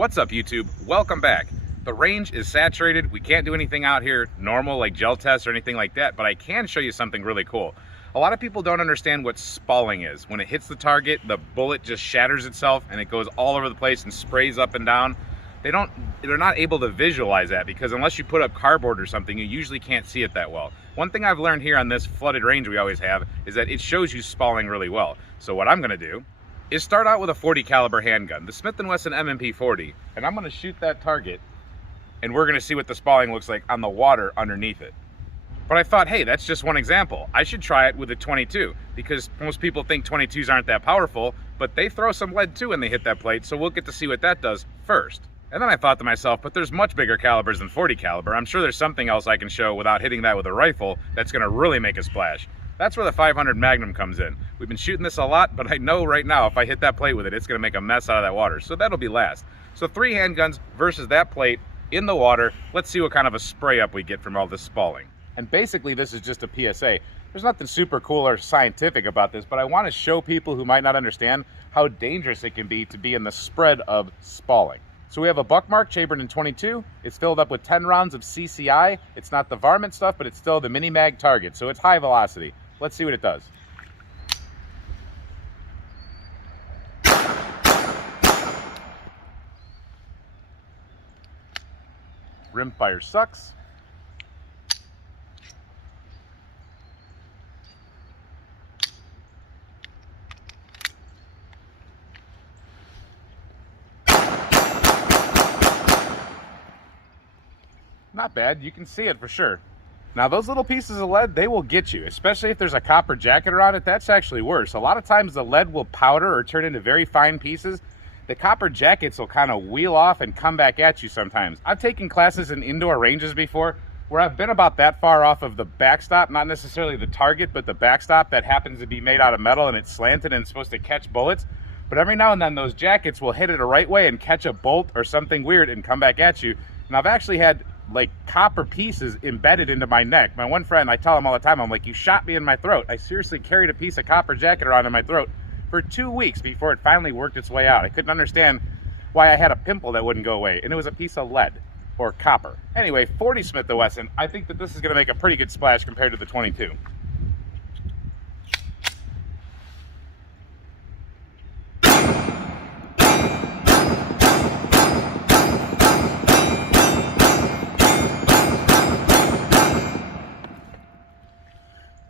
What's up, YouTube? Welcome back. The range is saturated. We can't do anything out here normal like gel tests or anything like that, but I can show you something really cool. A lot of people don't understand what spalling is. When it hits the target, the bullet just shatters itself and it goes all over the place and sprays up and down. They're not able to visualize that because unless you put up cardboard or something, you usually can't see it that well. One thing I've learned here on this flooded range we always have is that it shows you spalling really well. So what I'm gonna do is start out with a .40 caliber handgun, the Smith & Wesson M&P 40, and I'm gonna shoot that target and we're gonna see what the spalling looks like on the water underneath it. But I thought, hey, that's just one example. I should try it with a 22 because most people think 22s aren't that powerful, but they throw some lead too when they hit that plate, so we'll get to see what that does first. And then I thought to myself, but there's much bigger calibers than .40 caliber. I'm sure there's something else I can show without hitting that with a rifle that's gonna really make a splash. That's where the 500 Magnum comes in. We've been shooting this a lot, but I know right now if I hit that plate with it, it's gonna make a mess out of that water. So that'll be last. So 3 handguns versus that plate in the water. Let's see what kind of a spray up we get from all this spalling. And basically this is just a PSA. There's nothing super cool or scientific about this, but I wanna show people who might not understand how dangerous it can be to be in the spread of spalling. So we have a Buckmark chambered in 22. It's filled up with 10 rounds of CCI. It's not the varmint stuff, but it's still the mini mag target, so it's high velocity. Let's see what it does. Rimfire sucks. Not bad, you can see it for sure. Now those little pieces of lead, they will get you, especially if there's a copper jacket around it. That's actually worse. A lot of times the lead will powder or turn into very fine pieces. The copper jackets will kind of wheel off and come back at you sometimes. I've taken classes in indoor ranges before where I've been about that far off of the backstop, not necessarily the target, but the backstop that happens to be made out of metal and it's slanted and it's supposed to catch bullets. But every now and then those jackets will hit it the right way and catch a bolt or something weird and come back at you. And I've actually had like copper pieces embedded into my neck. My one friend, I tell him all the time, I'm like, you shot me in my throat. I seriously carried a piece of copper jacket around in my throat for 2 weeks before it finally worked its way out. I couldn't understand why I had a pimple that wouldn't go away, and it was a piece of lead or copper. Anyway, 40 Smith & Wesson, I think that this is gonna make a pretty good splash compared to the 22.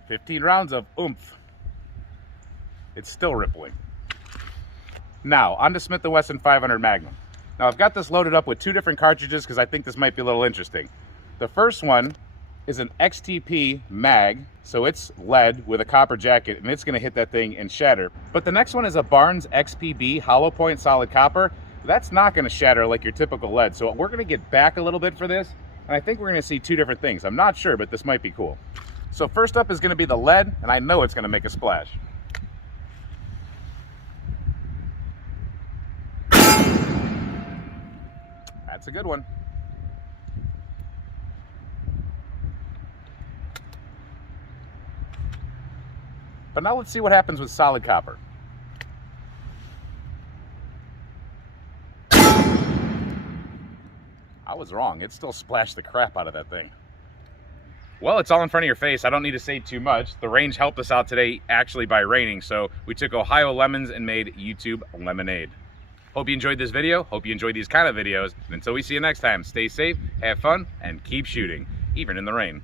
"15 rounds of oomph." It's still rippling. Now, on to Smith & Wesson 500 Magnum. Now, I've got this loaded up with 2 different cartridges because I think this might be a little interesting. The first one is an XTP mag, so it's lead with a copper jacket, and it's gonna hit that thing and shatter. But the next one is a Barnes XPB hollow point solid copper. That's not gonna shatter like your typical lead, so we're gonna get back a little bit for this, and I think we're gonna see 2 different things. I'm not sure, but this might be cool. So first up is gonna be the lead, and I know it's gonna make a splash. That's a good one. But now let's see what happens with solid copper. I was wrong, it still splashed the crap out of that thing. Well, it's all in front of your face. I don't need to say too much. The range helped us out today actually by raining, so we took Ohio lemons and made YouTube lemonade. Hope you enjoyed this video. Hope you enjoyed these kind of videos. And until we see you next time, stay safe, have fun, and keep shooting, even in the rain.